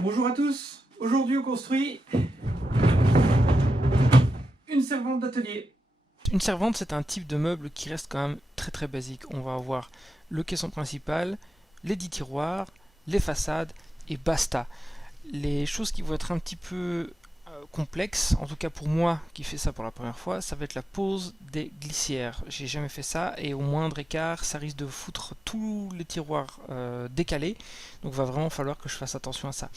Bonjour à tous, aujourd'hui on construit une servante d'atelier. Une servante, c'est un type de meuble qui reste quand même très basique. On va avoir le caisson principal, les 10 tiroirs, les façades et basta. Les choses qui vont être un petit peu complexes, en tout cas pour moi qui fais ça pour la première fois, ça va être la pose des glissières. J'ai jamais fait ça et au moindre écart, ça risque de foutre tous les tiroirs décalés. Donc il va vraiment falloir que je fasse attention à ça.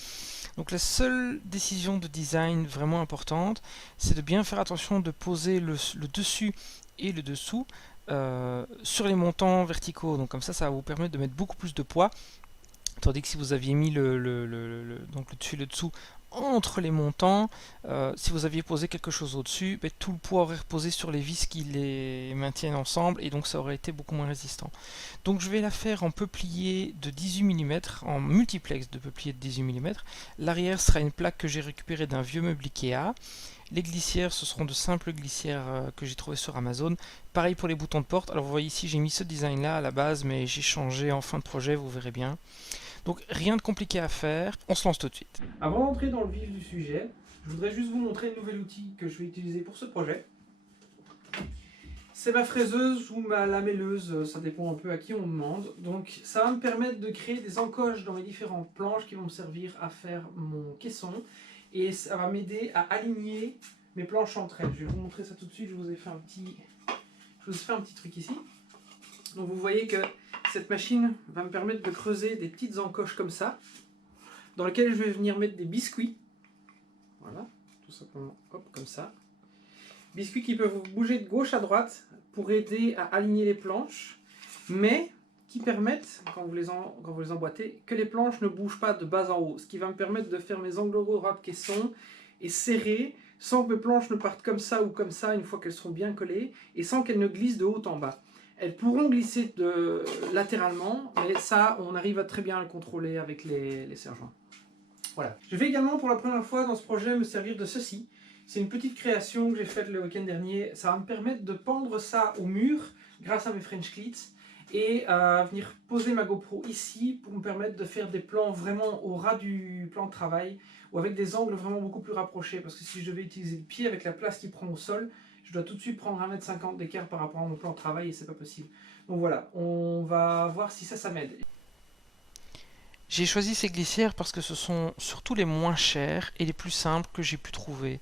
Donc la seule décision de design vraiment importante, c'est de bien faire attention de poser le dessus et le dessous sur les montants verticaux. Donc comme ça va vous permettre de mettre beaucoup plus de poids. Tandis que si vous aviez mis donc le dessus et le dessous entre les montants, si vous aviez posé quelque chose au-dessus, tout le poids aurait reposé sur les vis qui les maintiennent ensemble et donc ça aurait été beaucoup moins résistant. Donc je vais la faire en peuplier de 18 mm, en multiplex de peuplier de 18 mm. L'arrière sera une plaque que j'ai récupérée d'un vieux meuble Ikea. Les glissières, ce seront de simples glissières que j'ai trouvées sur Amazon. Pareil pour les boutons de porte. Alors vous voyez ici, j'ai mis ce design là à la base, mais j'ai changé en fin de projet, vous verrez bien. Donc rien de compliqué à faire, on se lance tout de suite. Avant d'entrer dans le vif du sujet, je voudrais juste vous montrer le nouvel outil que je vais utiliser pour ce projet. C'est ma fraiseuse ou ma lamelleuse, ça dépend un peu à qui on demande. Donc ça va me permettre de créer des encoches dans mes différentes planches qui vont me servir à faire mon caisson. Et ça va m'aider à aligner mes planches entre elles. Je vais vous montrer ça tout de suite, je vous ai fait un petit truc ici. Donc vous voyez que cette machine va me permettre de creuser des petites encoches comme ça, dans lesquelles je vais venir mettre des biscuits. Voilà, tout simplement, hop, comme ça. Biscuits qui peuvent bouger de gauche à droite pour aider à aligner les planches, mais qui permettent, quand vous les emboîtez, que les planches ne bougent pas de bas en haut. Ce qui va me permettre de faire mes angles droits de caisson et serrés, sans que mes planches ne partent comme ça ou comme ça une fois qu'elles seront bien collées, et sans qu'elles ne glissent de haut en bas. Elles pourront glisser latéralement, mais ça, on arrive à très bien le contrôler avec les serre-joints. Voilà. Je vais également, pour la première fois dans ce projet, me servir de ceci. C'est une petite création que j'ai faite le week-end dernier. Ça va me permettre de pendre ça au mur, grâce à mes French Cleats, et venir poser ma GoPro ici, pour me permettre de faire des plans vraiment au ras du plan de travail, ou avec des angles vraiment beaucoup plus rapprochés, parce que si je devais utiliser le pied avec la place qu'il prend au sol, je dois tout de suite prendre 1,50 m d'écart par rapport à mon plan de travail et c'est pas possible. Donc voilà, on va voir si ça m'aide. J'ai choisi ces glissières parce que ce sont surtout les moins chères et les plus simples que j'ai pu trouver.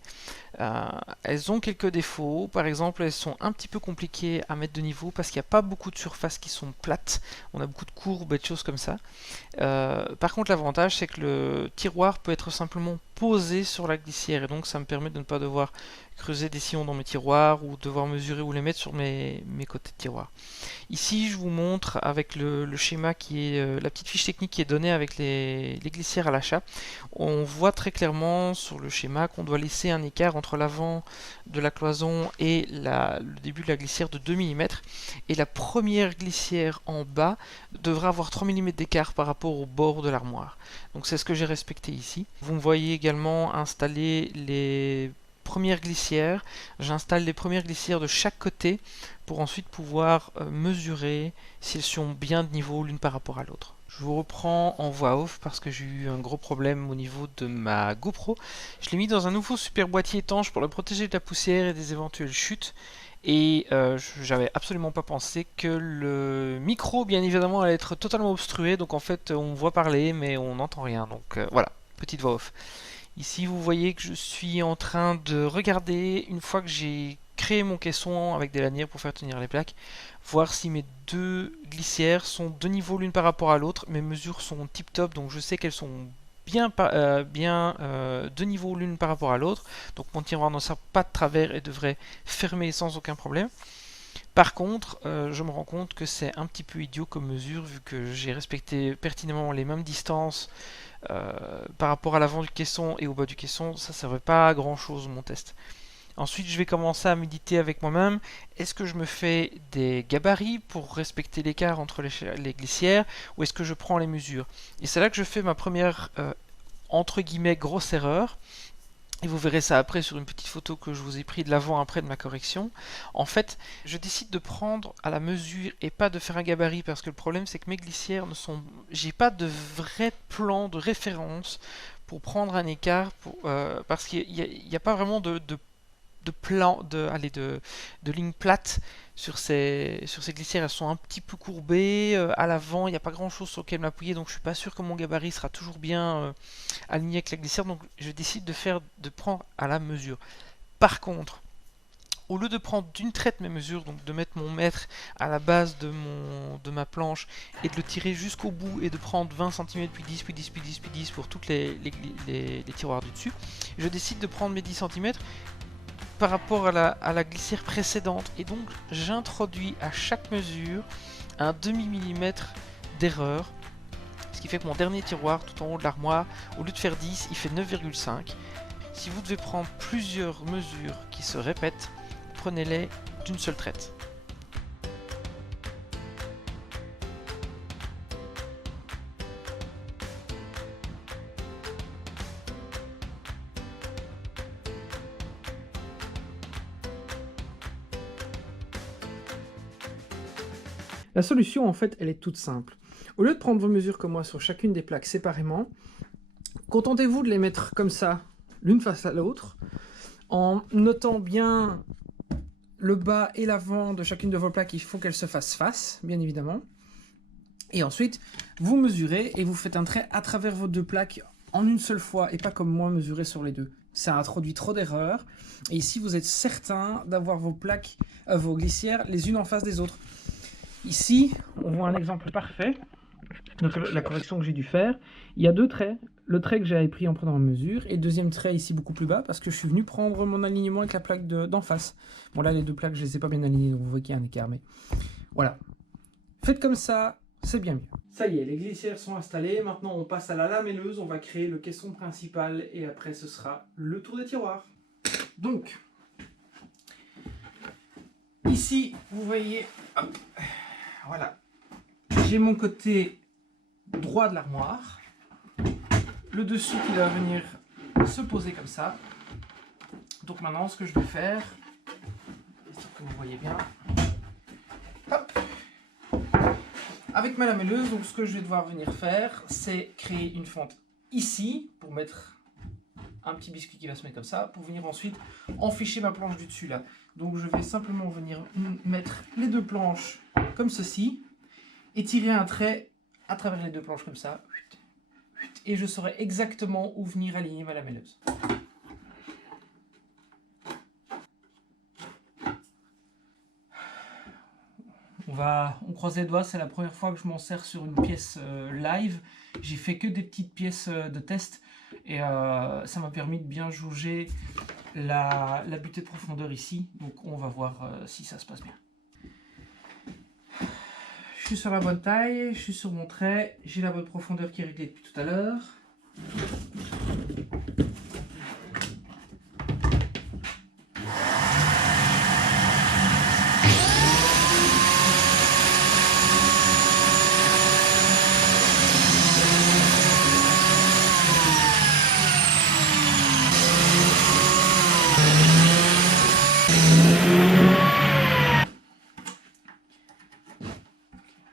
Elles ont quelques défauts, par exemple elles sont un petit peu compliquées à mettre de niveau parce qu'il n'y a pas beaucoup de surfaces qui sont plates, on a beaucoup de courbes et de choses comme ça. Par contre l'avantage c'est que le tiroir peut être simplement posé sur la glissière et donc ça me permet de ne pas devoir creuser des sillons dans mes tiroirs ou devoir mesurer où les mettre sur mes côtés de tiroir. Ici je vous montre avec le schéma qui est la petite fiche technique qui est donnée avec les glissières à l'achat. On voit très clairement sur le schéma qu'on doit laisser un écart entre l'avant de la cloison et le début de la glissière de 2 mm et la première glissière en bas devra avoir 3 mm d'écart par rapport au bord de l'armoire. Donc c'est ce que j'ai respecté ici. Vous me voyez également installer les premières glissières. J'installe les premières glissières de chaque côté pour ensuite pouvoir mesurer si elles sont bien de niveau l'une par rapport à l'autre. Je vous reprends en voix off parce que j'ai eu un gros problème au niveau de ma GoPro. Je l'ai mis dans un nouveau super boîtier étanche pour le protéger de la poussière et des éventuelles chutes. Et j'avais absolument pas pensé que le micro, bien évidemment, allait être totalement obstrué. Donc en fait, on voit parler, mais on n'entend rien. Donc voilà, petite voix off. Ici, vous voyez que je suis en train de regarder, une fois que j'ai créé mon caisson avec des lanières pour faire tenir les plaques, voir si mes deux glissières sont de niveau l'une par rapport à l'autre. Mes mesures sont tip top, donc je sais qu'elles sont bien de niveau l'une par rapport à l'autre. Donc mon tiroir ne sort pas de travers et devrait fermer sans aucun problème. Par contre, je me rends compte que c'est un petit peu idiot comme mesure, vu que j'ai respecté pertinemment les mêmes distances par rapport à l'avant du caisson et au bas du caisson. Ça ne servait pas à grand chose mon test. Ensuite, je vais commencer à méditer avec moi-même. Est-ce que je me fais des gabarits pour respecter l'écart entre les glissières, ou est-ce que je prends les mesures? Et c'est là que je fais ma première, entre guillemets, grosse erreur. Et vous verrez ça après sur une petite photo que je vous ai pris de l'avant-après de ma correction. En fait, je décide de prendre à la mesure et pas de faire un gabarit parce que le problème c'est que mes glissières ne sont... J'ai pas de vrai plan de référence pour prendre un écart, parce qu'il n'y a pas vraiment de plan, de ligne plate sur ces glissières. Elles sont un petit peu courbées à l'avant, il n'y a pas grand chose sur lequel m'appuyer, donc je suis pas sûr que mon gabarit sera toujours bien aligné avec la glissière, donc je décide de prendre à la mesure. Par contre, au lieu de prendre d'une traite mes mesures, donc de mettre mon mètre à la base de ma planche et de le tirer jusqu'au bout et de prendre 20 cm, puis 10, puis 10, puis 10, puis 10 pour tous les tiroirs du dessus, je décide de prendre mes 10 cm par rapport à la glissière précédente, et donc j'introduis à chaque mesure un demi-millimètre d'erreur, ce qui fait que mon dernier tiroir tout en haut de l'armoire, au lieu de faire 10, il fait 9,5. Si vous devez prendre plusieurs mesures qui se répètent, prenez-les d'une seule traite. La solution, en fait, elle est toute simple. Au lieu de prendre vos mesures comme moi sur chacune des plaques séparément, contentez-vous de les mettre comme ça, l'une face à l'autre, en notant bien le bas et l'avant de chacune de vos plaques. Il faut qu'elles se fassent face, bien évidemment. Et ensuite, vous mesurez et vous faites un trait à travers vos deux plaques en une seule fois, et pas comme moi, mesurer sur les deux. Ça introduit trop d'erreurs. Et ici, vous êtes certain d'avoir vos plaques, vos glissières les unes en face des autres. Ici, on voit un exemple parfait de la correction que j'ai dû faire. Il y a deux traits. Le trait que j'avais pris en prenant en mesure, et le deuxième trait ici beaucoup plus bas, parce que je suis venu prendre mon alignement avec la plaque d'en face. Bon là, les deux plaques, je les ai pas bien alignées, donc vous voyez qu'il y a un écart, mais voilà. Faites comme ça, c'est bien mieux. Ça y est, les glissières sont installées. Maintenant, on passe à la lamelleuse. On va créer le caisson principal, et après, ce sera le tour des tiroirs. Donc, ici, vous voyez, hop, voilà, j'ai mon côté droit de l'armoire, le dessus qui va venir se poser comme ça. Donc maintenant, ce que je vais faire, histoire que vous voyez bien, hop, avec ma lamelleuse, donc ce que je vais devoir venir faire, c'est créer une fente ici, pour mettre un petit biscuit qui va se mettre comme ça, pour venir ensuite enficher ma planche du dessus là. Donc je vais simplement venir mettre les deux planches comme ceci, et tirer un trait à travers les deux planches comme ça, et je saurai exactement où venir aligner ma lamelleuse. On croise les doigts, c'est la première fois que je m'en sers sur une pièce live. J'ai fait que des petites pièces de test, et ça m'a permis de bien jauger la butée de profondeur ici. Donc on va voir si ça se passe bien. Je suis sur la bonne taille, je suis sur mon trait, j'ai la bonne profondeur qui est réglée depuis tout à l'heure.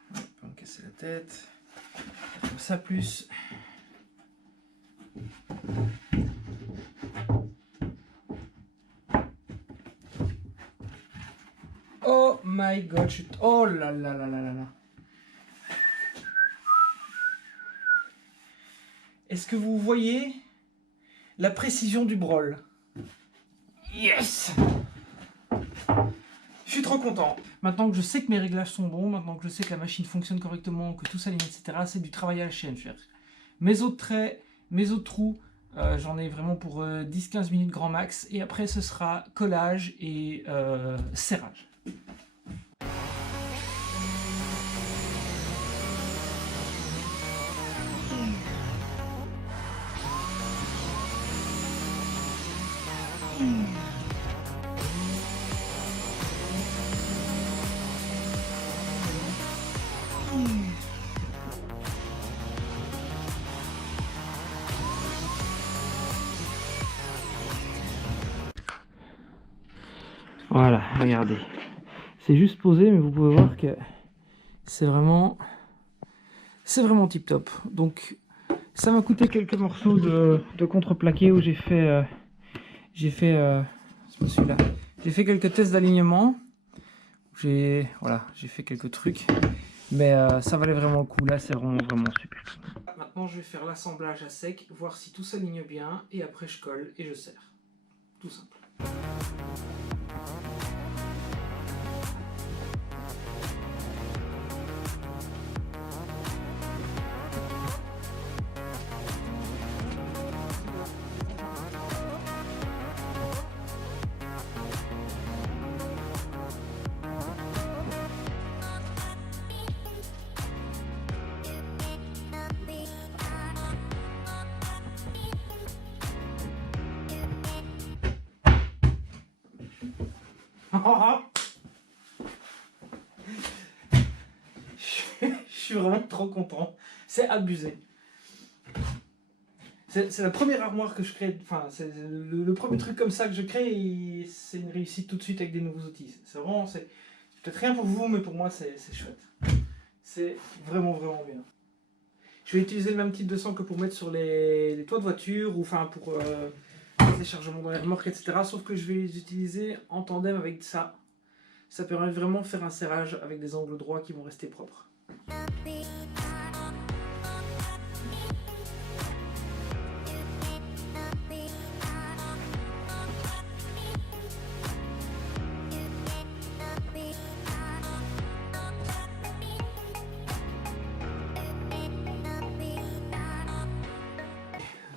On va me casser la tête. Comme ça plus. Oh my god, oh là là là là là là. Est-ce que vous voyez la précision du brol? Yes! Je suis trop content. Maintenant que je sais que mes réglages sont bons, maintenant que je sais que la machine fonctionne correctement, que tout s'aligne, etc., c'est du travail à la chaîne. Mes autres traits, mes autres trous, j'en ai vraiment pour 10-15 minutes grand max. Et après, ce sera collage et serrage. Voilà, regardez. C'est juste posé, mais vous pouvez voir que c'est vraiment tip top. Donc, Ça m'a coûté quelques morceaux de contreplaqué où j'ai fait c'est pas celui-là. J'ai fait quelques tests d'alignement. Voilà, j'ai fait quelques trucs, mais ça valait vraiment le coup. Là, c'est vraiment super. Maintenant, je vais faire l'assemblage à sec, voir si tout s'aligne bien, et après je colle et je serre. Tout simple. Je suis vraiment trop content. C'est abusé. C'est la première armoire que je crée. Enfin, c'est le premier truc comme ça que je crée et c'est une réussite tout de suite avec des nouveaux outils. C'est vraiment. C'est peut-être rien pour vous, mais pour moi, c'est chouette. C'est vraiment bien. Je vais utiliser le même type de sang que pour mettre sur les toits de voiture ou enfin pour les chargements dans les remorques, etc. Sauf que je vais les utiliser en tandem avec ça. Ça permet vraiment de faire un serrage avec des angles droits qui vont rester propres.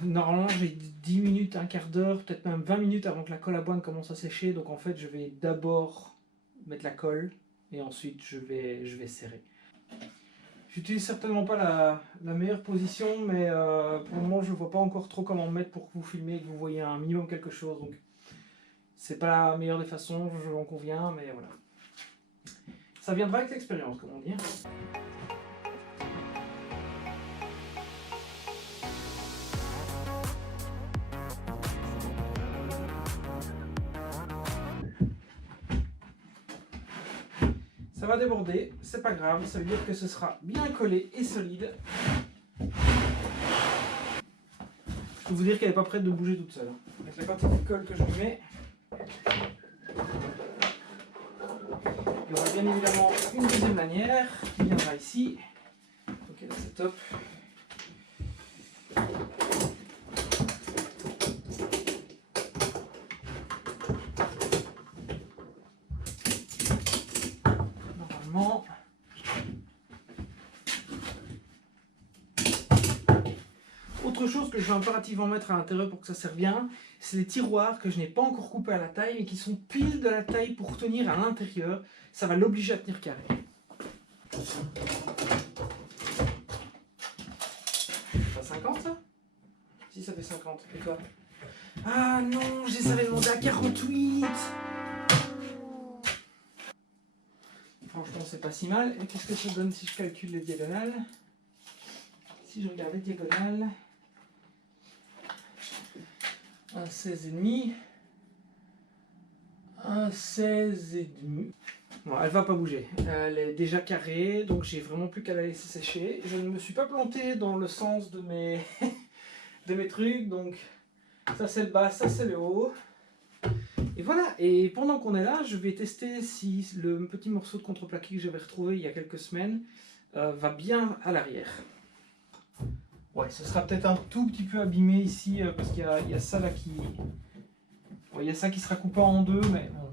Normalement j'ai 10 minutes, un quart d'heure, peut-être même 20 minutes avant que la colle à boîte commence à sécher. Donc en fait je vais d'abord mettre la colle et ensuite je vais serrer. J'utilise certainement pas la meilleure position, mais pour le moment je ne vois pas encore trop comment me mettre pour que vous filmez et que vous voyez un minimum quelque chose. Donc c'est pas la meilleure des façons, je m'en conviens, mais voilà. Ça viendra avec l'expérience, comme on dit. Ça va déborder, c'est pas grave, ça veut dire que ce sera bien collé et solide. Je peux vous dire qu'elle n'est pas prête de bouger toute seule. Avec la quantité de colle que je lui mets, il y aura bien évidemment une deuxième lanière qui viendra ici. Ok, là c'est top. Normalement. Autre chose que je vais impérativement mettre à l'intérieur pour que ça serve bien, c'est les tiroirs que je n'ai pas encore coupés à la taille mais qui sont pile de la taille pour tenir à l'intérieur. Ça va l'obliger à tenir carré. Ça fait 50 ça? Si ça fait 50, et quoi? Ah non, je les avais demandé à 48. Franchement c'est pas si mal. Et qu'est-ce que ça donne si je calcule les diagonales? Si je regarde les diagonales, un 16,5, un 16,5. Bon, elle va pas bouger, elle est déjà carrée, donc j'ai vraiment plus qu'à la laisser sécher. Je ne me suis pas planté dans le sens de mes, de mes trucs, donc ça c'est le bas, ça c'est le haut. Et voilà, et pendant qu'on est là, je vais tester si le petit morceau de contreplaqué que j'avais retrouvé il y a quelques semaines va bien à l'arrière. Ouais, ce sera peut-être un tout petit peu abîmé ici parce qu'il y a ça là qui... Ouais, il y a ça qui sera coupé en deux, mais bon.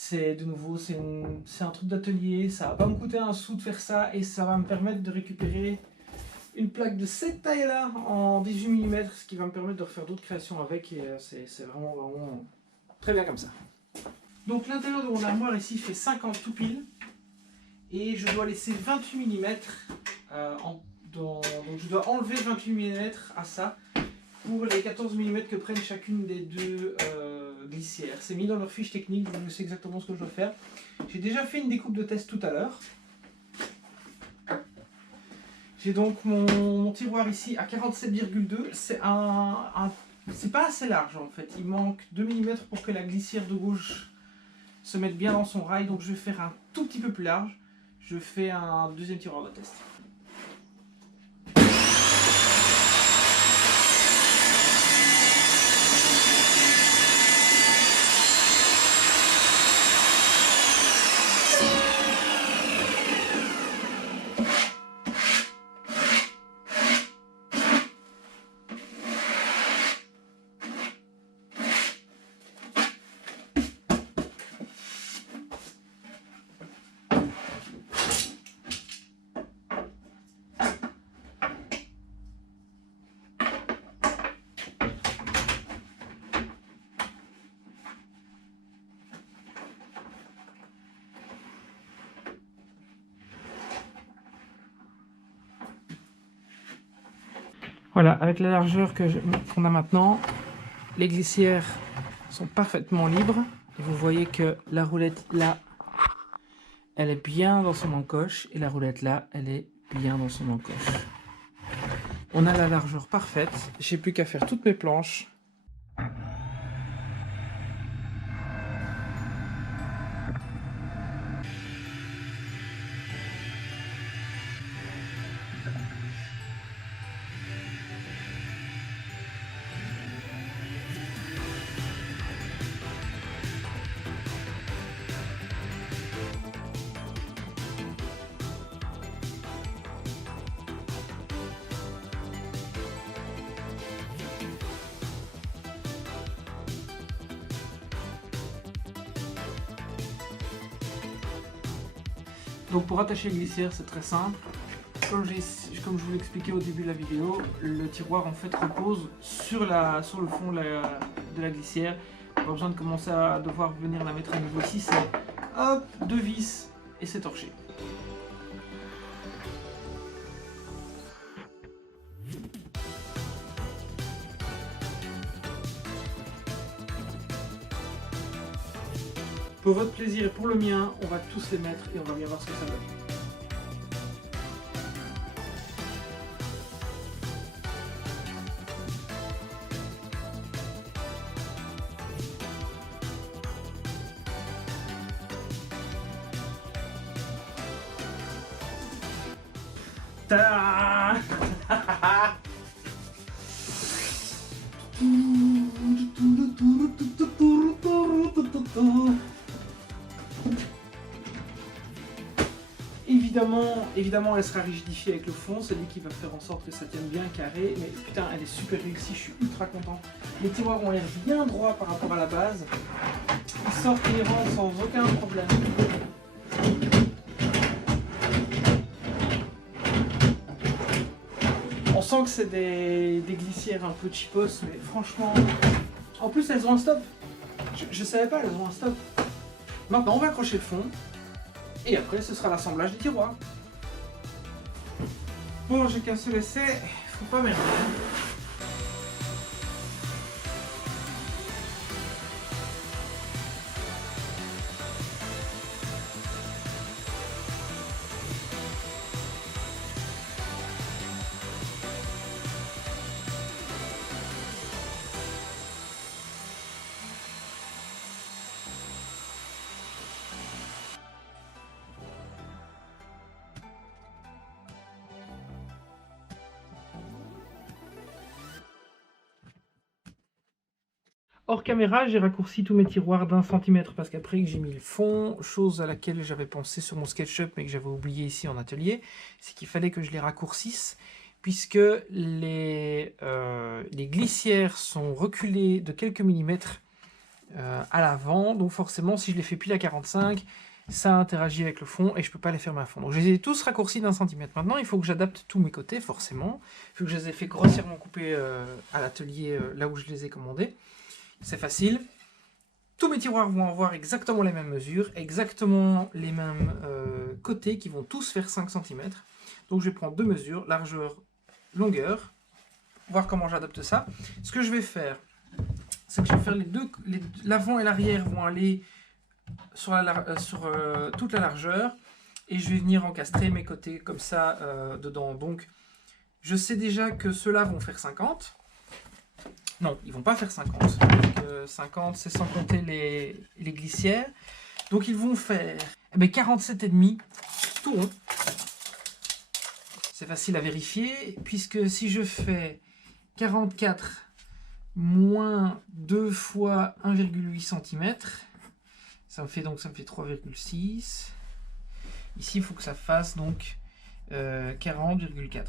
C'est de nouveau, c'est un truc d'atelier, ça va pas me coûter un sou de faire ça et ça va me permettre de récupérer une plaque de cette taille là en 18 mm, ce qui va me permettre de refaire d'autres créations avec et c'est vraiment très bien comme ça. Donc l'intérieur de mon armoire ici fait 50 tout pile et je dois laisser 28 mm donc je dois enlever 28 mm à ça pour les 14 mm que prennent chacune des deux glissières. C'est mis dans leur fiche technique, donc je sais exactement ce que je dois faire. J'ai déjà fait une découpe de test tout à l'heure. J'ai donc mon tiroir ici à 47,2. C'est c'est pas assez large en fait. Il manque 2 mm pour que la glissière de gauche se mette bien dans son rail. Donc je vais faire un tout petit peu plus large. Je fais un deuxième tiroir de test. Voilà, avec la largeur qu'on a maintenant, les glissières sont parfaitement libres. Et vous voyez que la roulette là, elle est bien dans son encoche. Et la roulette là, elle est bien dans son encoche. On a la largeur parfaite. J'ai plus qu'à faire toutes mes planches. Donc pour attacher les glissières, c'est très simple. Comme je vous l'expliquais au début de la vidéo, le tiroir en fait repose sur le fond de la glissière. Pas besoin de commencer à devoir venir la mettre à niveau ici, c'est hop, 2 vis et c'est torché. Pour votre plaisir et pour le mien, on va tous les mettre et on va bien voir ce que ça donne. Ta Évidemment, elle sera rigidifiée avec le fond, c'est lui qui va faire en sorte que ça tienne bien carré, mais putain, elle est super réussie, je suis ultra content. Les tiroirs ont l'air bien droits par rapport à la base, ils sortent les rangs sans aucun problème. On sent que c'est des glissières un peu cheapos, mais franchement, en plus elles ont un stop. Je savais pas, elles ont un stop. Maintenant, on va accrocher le fond. Et après, ce sera l'assemblage du tiroir. Bon, j'ai qu'à se laisser. Faut pas merder. Hors caméra, j'ai raccourci tous mes tiroirs d'1 centimètre parce qu'après que j'ai mis le fond, chose à laquelle j'avais pensé sur mon SketchUp mais que j'avais oublié ici en atelier, c'est qu'il fallait que je les raccourcisse puisque les glissières sont reculées de quelques millimètres à l'avant, donc forcément si je les fais pile à 45, ça interagit avec le fond et je peux pas les faire à fond. Donc je les ai tous raccourcis d'1 centimètre. Maintenant il faut que j'adapte tous mes côtés forcément, vu que je les ai fait grossièrement couper à l'atelier là où je les ai commandés. C'est facile. Tous mes tiroirs vont avoir exactement les mêmes mesures, exactement les mêmes côtés qui vont tous faire 5 cm. Donc je vais prendre 2 mesures, largeur, longueur, voir comment j'adapte ça. Ce que je vais faire, c'est que je vais faire l'avant et l'arrière vont aller sur toute la largeur et je vais venir encastrer mes côtés comme ça dedans. Donc je sais déjà que ceux-là vont faire 50. Non, ils vont pas faire 50. 50, c'est sans compter les glissières. Donc ils vont faire 47,5 tout rond. C'est facile à vérifier, puisque si je fais 44 moins 2 fois 1,8 cm, ça me fait 3,6. Ici, il faut que ça fasse donc 40,4.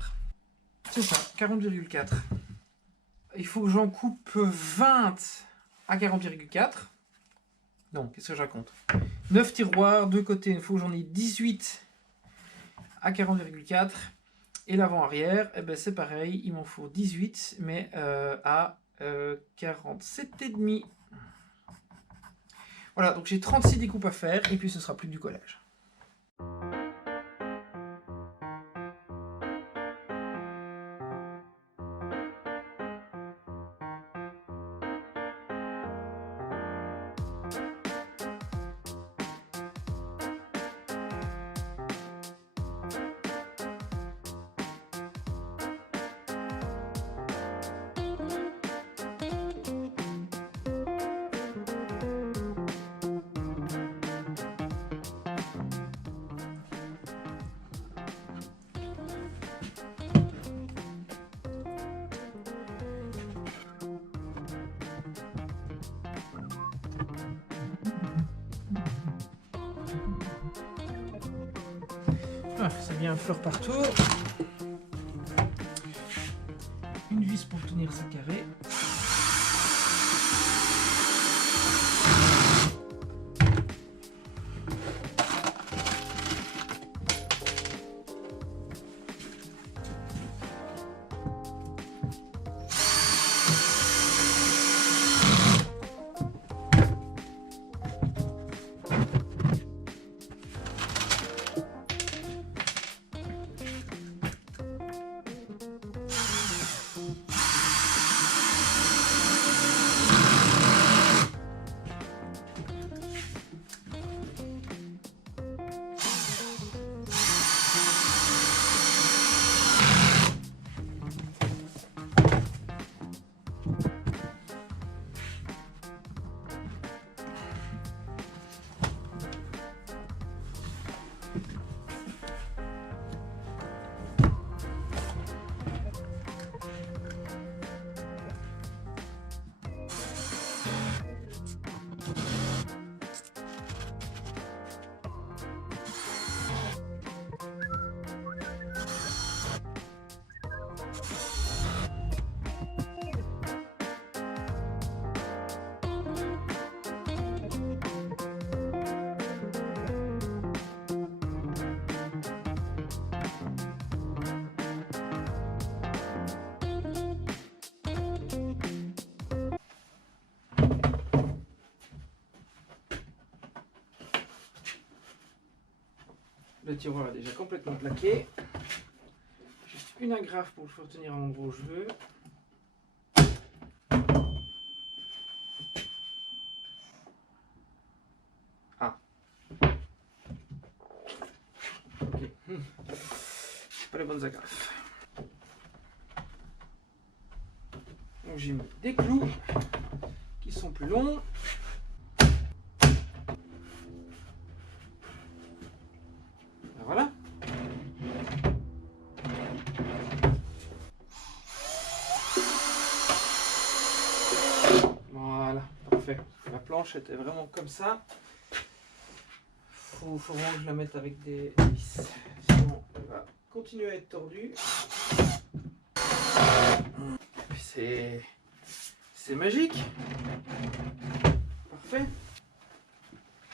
C'est ça, 40,4. Il faut que j'en coupe 20 à 40,4. Non, qu'est-ce que je raconte? 9 tiroirs, 2 côtés, il faut que j'en ai 18 à 40,4. Et l'avant-arrière, c'est pareil, il m'en faut 18, mais à 47,5. Voilà, donc j'ai 36 découpes à faire, et puis ce sera plus que du collage. c'est bien fleur partout. Une vis pour tenir ça carré. Le tiroir est déjà complètement plaqué. Juste une agrafe pour le faire tenir à l'endroit où je veux. Ah. Ok. Pas les bonnes agrafes. Donc j'ai mis des clous qui sont plus longs. Voilà. Voilà, parfait. La planche était vraiment comme ça. Faut vraiment que je la mette avec des vis. Sinon, elle va continuer à être tordue. C'est magique. Parfait.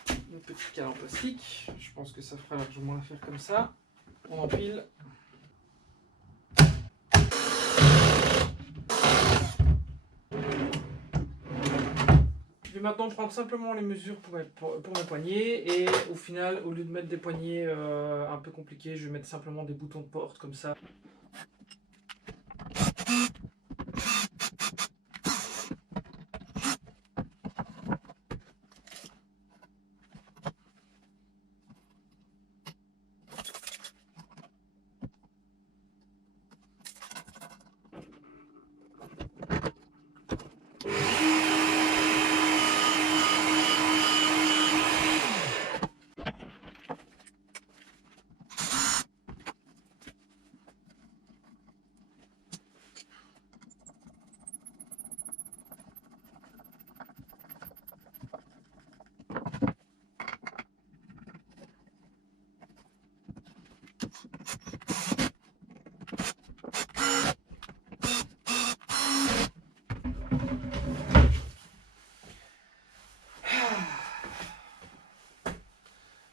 Une petite cale en plastique. Je pense que ça fera largement l'affaire comme ça. On empile. Je vais maintenant prendre simplement les mesures pour mes poignets et au final, au lieu de mettre des poignets un peu compliqués, je vais mettre simplement des boutons de porte comme ça.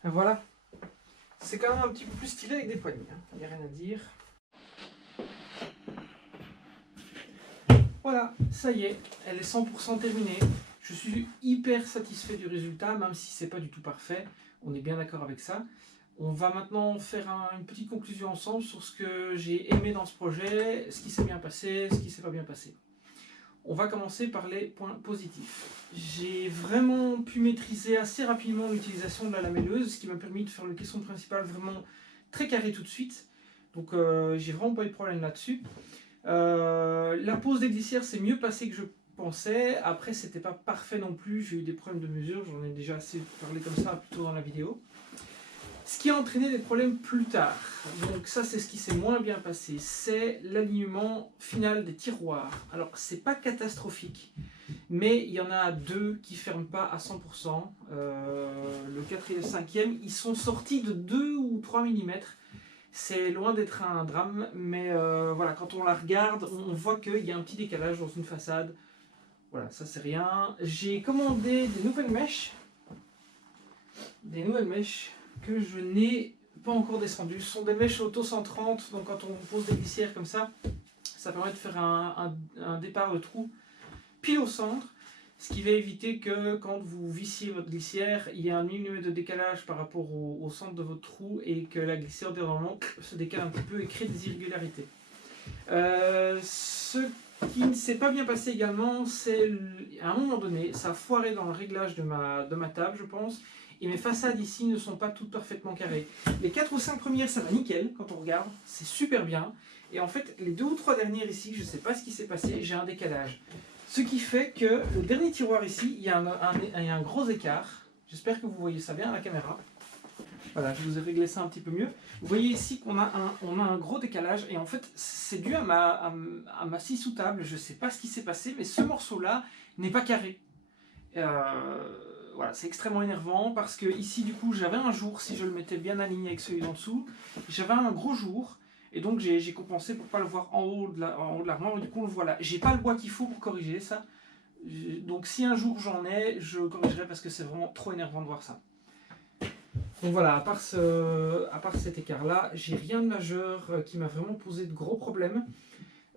Et voilà. C'est quand même un petit peu plus stylé avec des poignées, hein. Il n'y a rien à dire. Voilà, ça y est, elle est 100% terminée. Je suis hyper satisfait du résultat, même si c'est pas du tout parfait. On est bien d'accord avec ça. On va maintenant faire une petite conclusion ensemble sur ce que j'ai aimé dans ce projet, ce qui s'est bien passé, ce qui s'est pas bien passé. On va commencer par les points positifs. J'ai vraiment pu maîtriser assez rapidement l'utilisation de la lamelleuse, ce qui m'a permis de faire le caisson principal vraiment très carré tout de suite. Donc j'ai vraiment pas eu de problème là-dessus. La pose des glissières s'est mieux passée que je pensais. Après, c'était pas parfait non plus. J'ai eu des problèmes de mesure. J'en ai déjà assez parlé comme ça plus tôt dans la vidéo. Ce qui a entraîné des problèmes plus tard. Donc ça, c'est ce qui s'est moins bien passé. C'est l'alignement final des tiroirs. Alors, c'est pas catastrophique, mais il y en a deux qui ferment pas à 100%. Le 4 et le 5e, ils sont sortis de 2 ou 3 mm. C'est loin d'être un drame, mais voilà, quand on la regarde, on voit qu'il y a un petit décalage dans une façade. Voilà, ça c'est rien. J'ai commandé des nouvelles mèches. Des nouvelles mèches que je n'ai pas encore descendues. Ce sont des mèches auto 130, donc quand on pose des glissières comme ça permet de faire un départ de trou pile au centre. Ce qui va éviter que quand vous vissiez votre glissière, il y ait un millimètre de décalage par rapport au centre de votre trou et que la glissière normalement se décale un petit peu et crée des irrégularités. Ce qui ne s'est pas bien passé également, c'est à un moment donné, ça a foiré dans le réglage de ma table, je pense, et mes façades ici ne sont pas toutes parfaitement carrées. Les 4 ou 5 premières, ça va nickel quand on regarde, c'est super bien, et en fait, les 2 ou 3 dernières ici, je ne sais pas ce qui s'est passé, j'ai un décalage. Ce qui fait que le dernier tiroir ici, il y a un gros écart. J'espère que vous voyez ça bien à la caméra. Voilà, je vous ai réglé ça un petit peu mieux. Vous voyez ici qu'on a un gros décalage et en fait c'est dû à ma scie sous table. Je ne sais pas ce qui s'est passé, mais ce morceau-là n'est pas carré. Voilà, c'est extrêmement énervant parce que ici du coup j'avais un jour, si je le mettais bien aligné avec celui d'en dessous, j'avais un gros jour. Et donc j'ai compensé pour ne pas le voir en haut de l'armoire, du coup on le voit là. J'ai pas le bois qu'il faut pour corriger ça. Donc si un jour j'en ai, je corrigerai parce que c'est vraiment trop énervant de voir ça. Donc voilà, à part cet écart là, j'ai rien de majeur qui m'a vraiment posé de gros problèmes.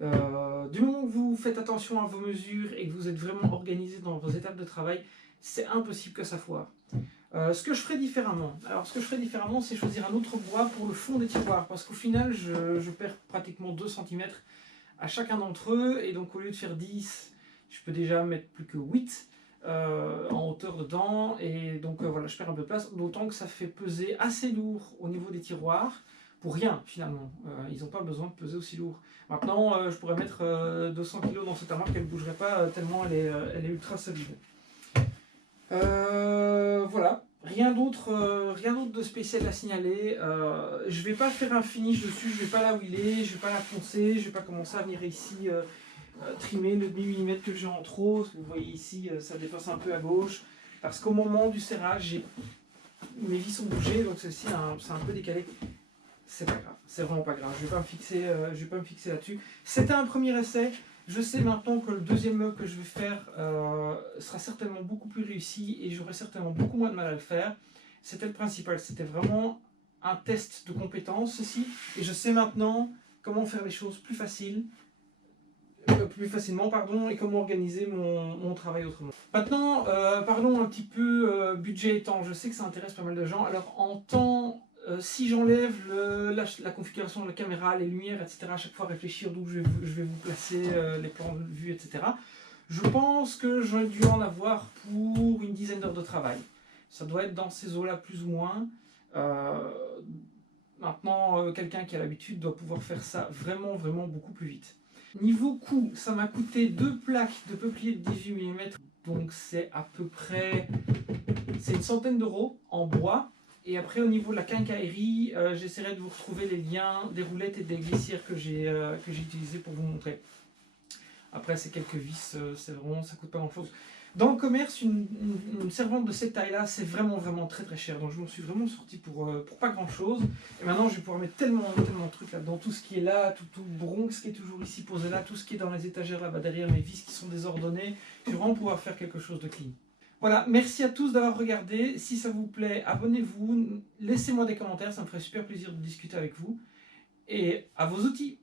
Du moment que vous faites attention à vos mesures et que vous êtes vraiment organisé dans vos étapes de travail, c'est impossible que ça foire. Ce que je ferai différemment, c'est choisir un autre bois pour le fond des tiroirs, parce qu'au final, je perds pratiquement 2 cm à chacun d'entre eux, et donc au lieu de faire 10, je peux déjà mettre plus que 8 en hauteur dedans, et donc voilà, je perds un peu de place, d'autant que ça fait peser assez lourd au niveau des tiroirs, pour rien finalement, ils n'ont pas besoin de peser aussi lourd. Maintenant, je pourrais mettre 200 kg dans cette armoire qu'elle ne bougerait pas tellement elle est ultra solide. Voilà, rien d'autre de spécial à signaler. Je vais pas faire un finish dessus, je vais pas là où il est, je vais pas la poncer, je vais pas commencer à venir ici trimer le demi-millimètre que j'ai en trop. Vous voyez ici, ça dépasse un peu à gauche, parce qu'au moment du serrage, mes vis sont bougées, donc ceci c'est un peu décalé. C'est pas grave, c'est vraiment pas grave, je vais pas me fixer là-dessus. C'était un premier essai. Je sais maintenant que le deuxième meuble que je vais faire sera certainement beaucoup plus réussi et j'aurai certainement beaucoup moins de mal à le faire. C'était le principal, c'était vraiment un test de compétence ceci. Et je sais maintenant comment faire les choses plus facilement et comment organiser mon travail autrement. Maintenant, parlons un petit peu budget et temps. Je sais que ça intéresse pas mal de gens. Alors en temps, si j'enlève la configuration de la caméra, les lumières, etc., à chaque fois réfléchir d'où je vais vous placer les plans de vue, etc., je pense que j'aurais dû en avoir pour une dizaine d'heures de travail. Ça doit être dans ces eaux-là plus ou moins. Maintenant, quelqu'un qui a l'habitude doit pouvoir faire ça vraiment, vraiment beaucoup plus vite. Niveau coût, ça m'a coûté 2 plaques de peuplier de 18 mm, donc c'est à peu près une centaine d'euros en bois. Et après au niveau de la quincaillerie, j'essaierai de vous retrouver les liens des roulettes et des glissières que j'ai utilisées pour vous montrer. Après c'est quelques vis, ça coûte pas grand chose. Dans le commerce, une servante de cette taille-là, c'est vraiment très très cher. Donc je m'en suis vraiment sorti pour pas grand chose. Et maintenant je vais pouvoir mettre tellement de trucs là-dedans. Tout ce qui est là, tout le bronx qui est toujours ici posé là, tout ce qui est dans les étagères là-bas derrière, mes vis qui sont désordonnées. Je vais vraiment pouvoir faire quelque chose de clean. Voilà, merci à tous d'avoir regardé. Si ça vous plaît, abonnez-vous, laissez-moi des commentaires, ça me ferait super plaisir de discuter avec vous. Et à vos outils!